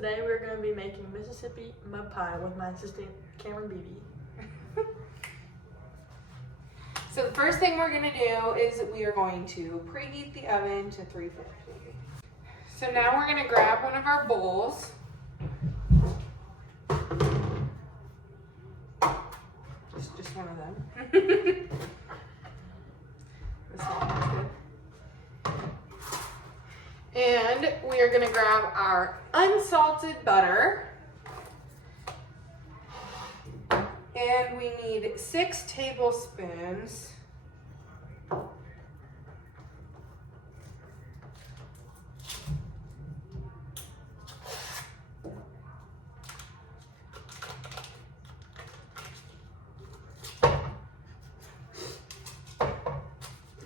Today we're going to be making Mississippi mud pie with my assistant Cameron Beebe. So the first thing we're gonna do is we are going to preheat the oven to 350. So now we're gonna grab one of our bowls. Just one of them. This one is good. And we are gonna grab our unsalted butter. And we need 6 tablespoons.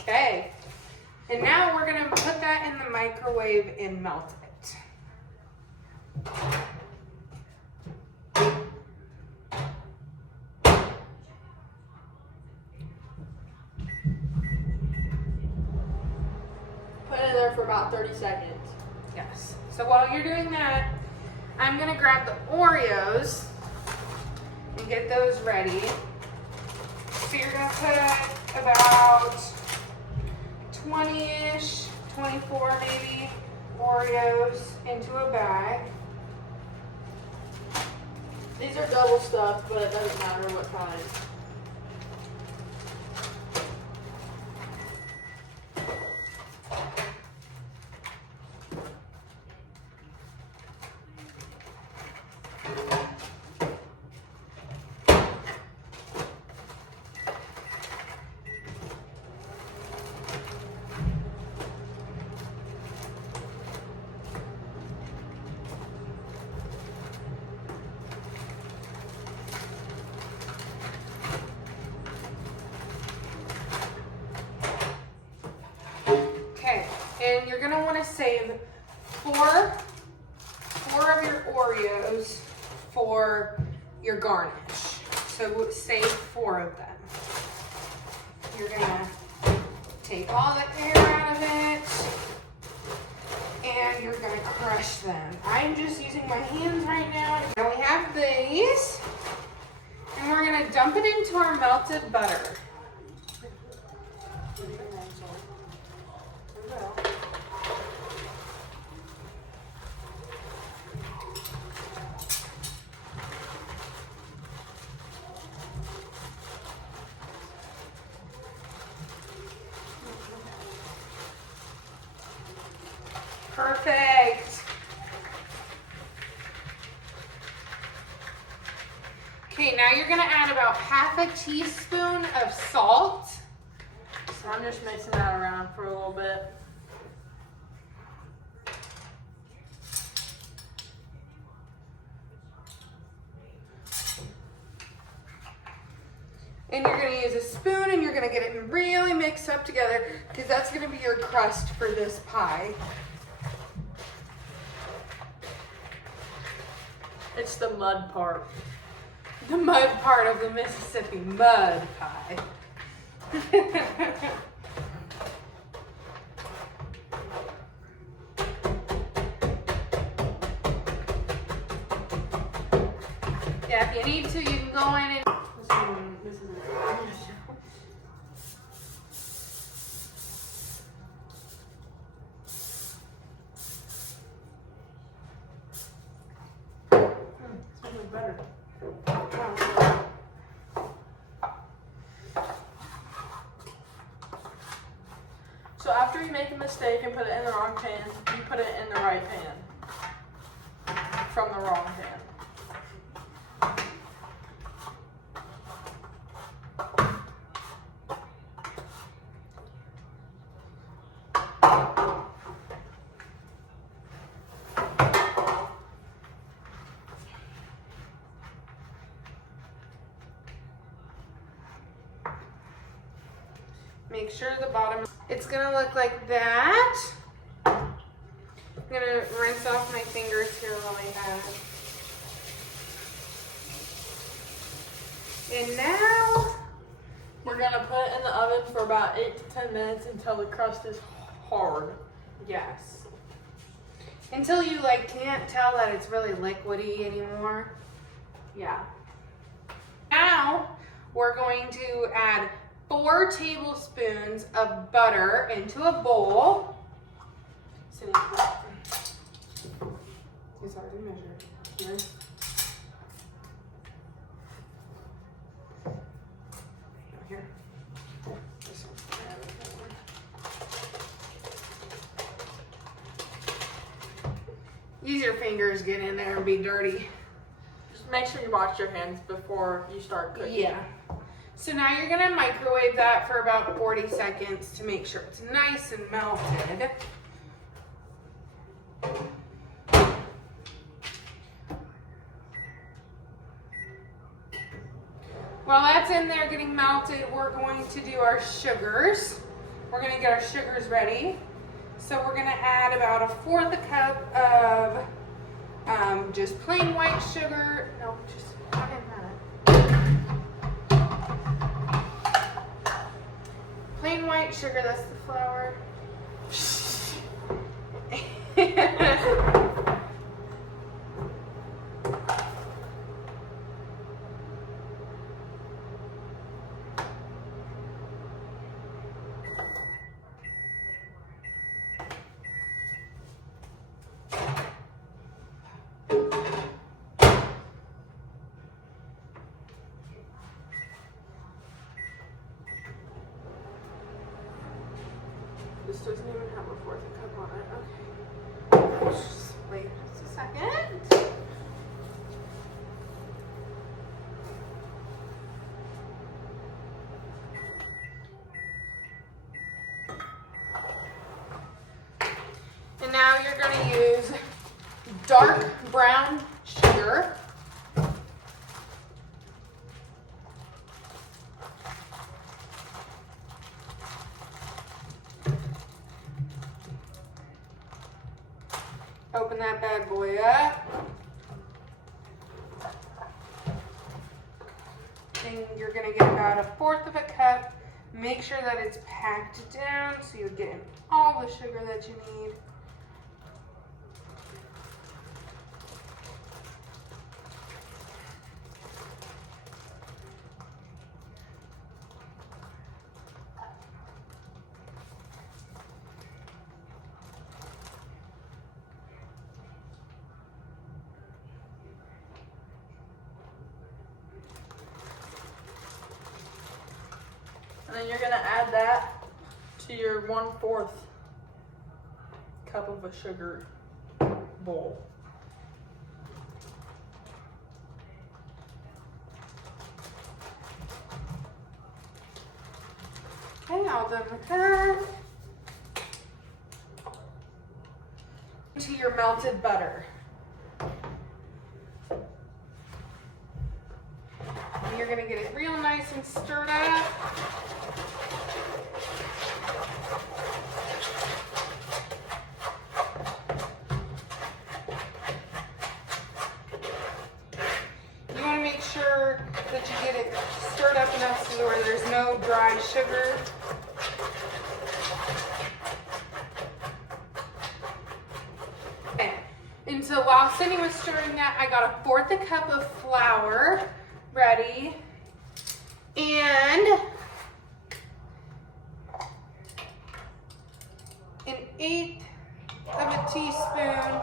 Okay. And now we're gonna put that in the microwave and melt it. For about 30 seconds. Yes. So while you're doing that, I'm gonna grab the Oreos and get those ready. So you're gonna put about 20-ish, 24 maybe, Oreos into a bag. These are double stuffed, but it doesn't matter what kind. And you're gonna want to save four of your Oreos for your garnish. So save 4 of them. You're gonna take all the air out of it and you're gonna crush them. I'm just using my hands right now. Now we have these and we're gonna dump it into our melted butter. Perfect. Okay, now you're gonna add about half a teaspoon of salt. So I'm just mixing that around for a little bit. And you're gonna use a spoon and you're gonna get it really mixed up together because that's gonna be your crust for this pie. It's the mud part. The mud part of the Mississippi mud pie. Yeah, if you need to, you can go in and This is better. So after you make a mistake and put it in the wrong pan, you put it in the right pan from the wrong pan. make sure the bottom, it's gonna look like that. I'm gonna rinse off my fingers here really bad. And now, We're gonna put it in the oven for about 8 to 10 minutes until the crust is hard. yes. until you like can't tell that it's really liquidy anymore. Yeah. Now we're going to add 4 tablespoons of butter into a bowl. It's already measured. Here. Here. This one. Use your fingers, get in there and be dirty. Just make sure you wash your hands before you start cooking. Yeah. So now you're gonna microwave that for about 40 seconds to make sure it's nice and melted. While that's in there getting melted, we're going to do our sugars. We're gonna get our sugars ready. So we're gonna add about 1/4 cup of just plain white sugar. No, just I didn't have it. Plain white sugar, that's the flour. This doesn't even have 1/4 cup on it. Okay. Just wait just a second. And now you're going to use dark brown sugar. Open that bad boy up. And you're gonna get about 1/4 cup. Make sure that it's packed down so you're getting all the sugar that you need. And then you're gonna add that to your 1/4 cup of a sugar bowl. Okay, all done with that. Into your melted butter. And you're gonna get it real nice and stirred up. You wanna make sure that you get it stirred up enough so where there's no dry sugar. Okay. And so while Cindy was stirring that, I got 1/4 cup of flour ready. And an 1/8 of a teaspoon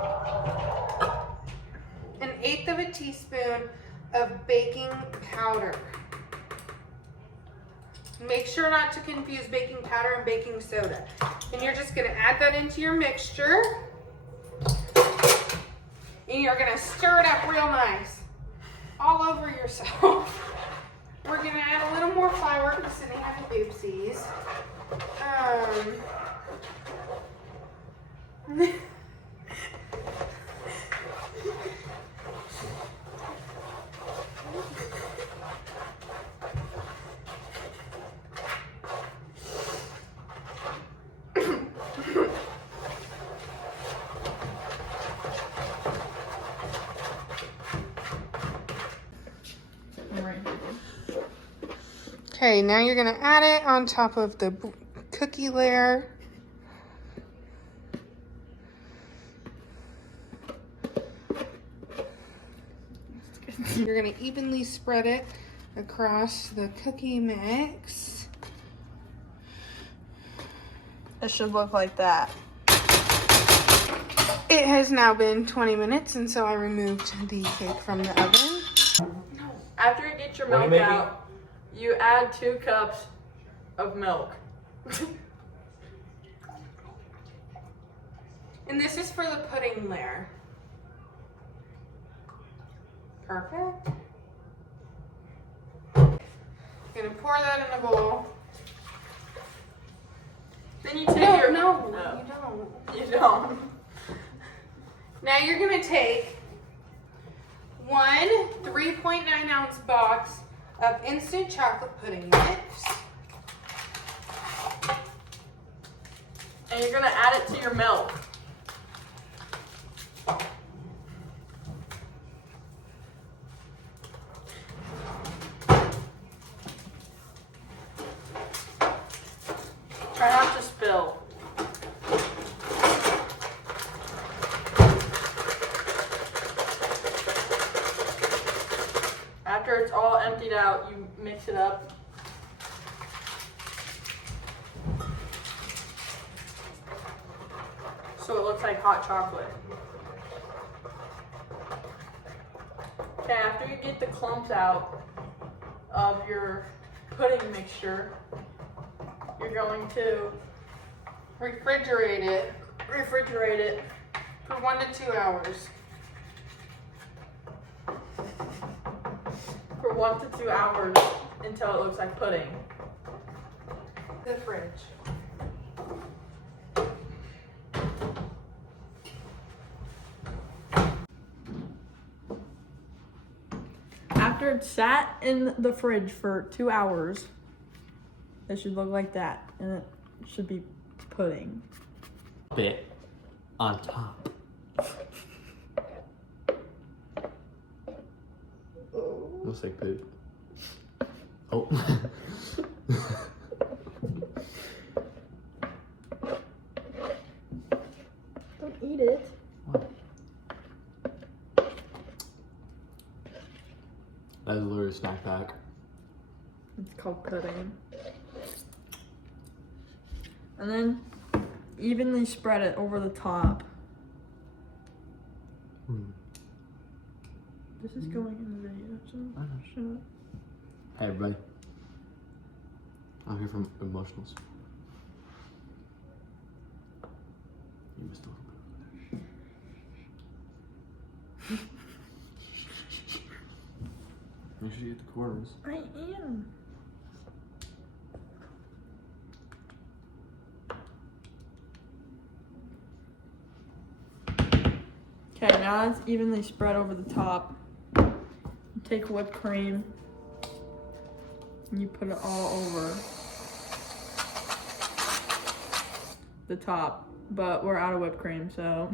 of baking powder. Make sure not to confuse baking powder and baking soda. And you're just gonna add that into your mixture. And you're gonna stir it up real nice. All over yourself. We're gonna add a little more flour because Cindy had oopsies. Okay, now you're gonna add it on top of the cookie layer. You're gonna evenly spread it across the cookie mix. It should look like that. It has now been 20 minutes, and so I removed the cake from the oven. After you get your What are you milk making? out, you add 2 cups of milk. And this is for the pudding layer. Perfect. Gonna pour that in a bowl. Then you take No, your... no, No. you don't. You don't. Now you're gonna take one 3.9 ounce box of instant chocolate pudding mix. And you're gonna add it to your milk. Try not to spill. After it's all emptied out, you mix it up. So it looks like hot chocolate. Okay, after you get the clumps out of your pudding mixture, you're going to Refrigerate it refrigerate it for 1 to 2 hours. for 1 to 2 hours until it looks like pudding. The fridge. After it's sat in the fridge for 2 hours, it should look like that, and it should be pudding. Bit on top. Looks like poop. Oh. Don't eat it. That's literally a snack pack. It's called pudding. And then evenly spread it over the top. This is going in the video, so I know. shut up. Hey everybody. I'm here from Emotionals. You missed a little bit. Make sure you get the quarters. I am. Okay, now it's evenly spread over the top. You take whipped cream and you put it all over the top, but we're out of whipped cream, so.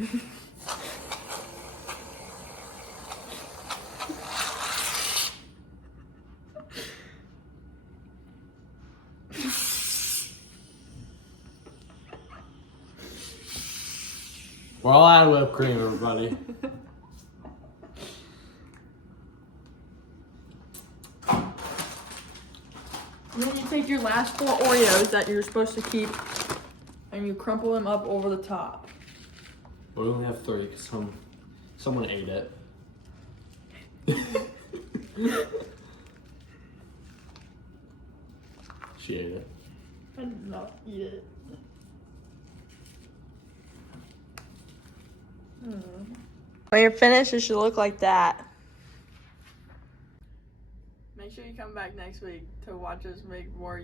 We're all out of whipped cream, everybody. And then you take your last 4 Oreos that you're supposed to keep and you crumple them up over the top. We only have 3 because someone ate it. She ate it. I did not eat it. When you're finished, it should look like that. Make sure you come back next week to watch us make more